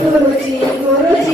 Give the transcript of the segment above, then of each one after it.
குருஜி குருஜி.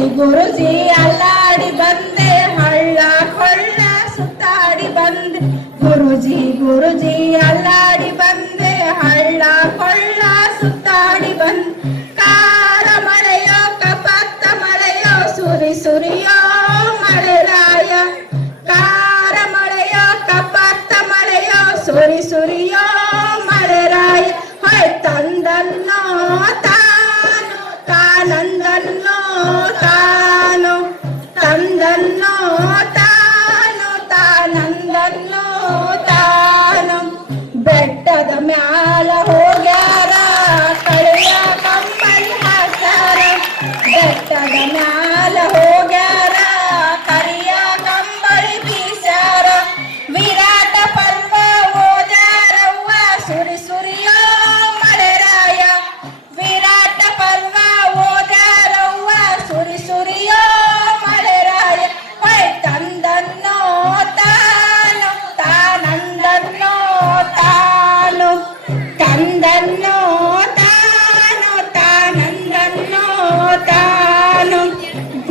ಗುರುಜಿ ಗುರುಜಿ ಅಲ್ಲಾಡಿ ಬಂದೆ ಹಳ್ಳ ಕೊಳ್ಳ ಸುತ್ತಾಡಿ ಬಂದೆ ಗುರುಜಿ ಗುರುಜಿ ಅಲ್ಲಾಡಿ ಬಂದೆ ಹಳ್ಳ ಕೊಳ್ಳ ಸುತ್ತಾಡಿ ಬಂದೆ ಕಾರ ಮಳೆಯೋ ಕಪತ್ತ ಮಳೆಯೋ ಸುರಿ ಸುರಿಯೋ ಮಳೆರಾಯ ಕಾರ ಮಳೆಯೋ ಕಪತ್ತ ಮಳೆಯೋ ಸುರಿ ಸುರಿಯೋ ಮಳೆರಾಯ ಹೊಯ್ ತಂದನ್ನೋ ತಾನು ತಾನಂದನ್ನೋ ತಾನು ತಂದನ್ನೋ ತಾನು ತಾನಂದನ್ನೋ ತಾನು ಬೆಟ್ಟದ ಮ್ಯಾಲ ಹೋಗ್ಯಾರ ಕಳೆಯ ಕಂಬಳಿ ಹಾಕ್ಯಾರ ಬೆಟ್ಟದ ಮ್ಯಾಲ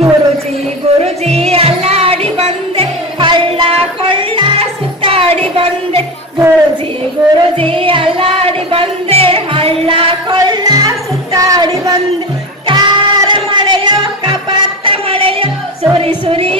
ಗುರುಜಿ ಗುರುಜಿ ಅಲ್ಲಾಡಿ ಬಂದೆ, ಹಳ್ಳ ಕೊಳ್ಳ ಸುತ್ತಾಡಿ ಬಂದೆ. ಗುರುಜಿ ಗುರುಜಿ ಅಲ್ಲಾಡಿ ಬಂದೆ, ಹಳ್ಳ ಕೊಳ್ಳ ಸುತ್ತಾಡಿ ಬಂದೆ. ಕಾರ ಮಳೆಯೋ ಕಪಾತ ಮಳೆಯೋ, ಸುರಿ ಸುರಿ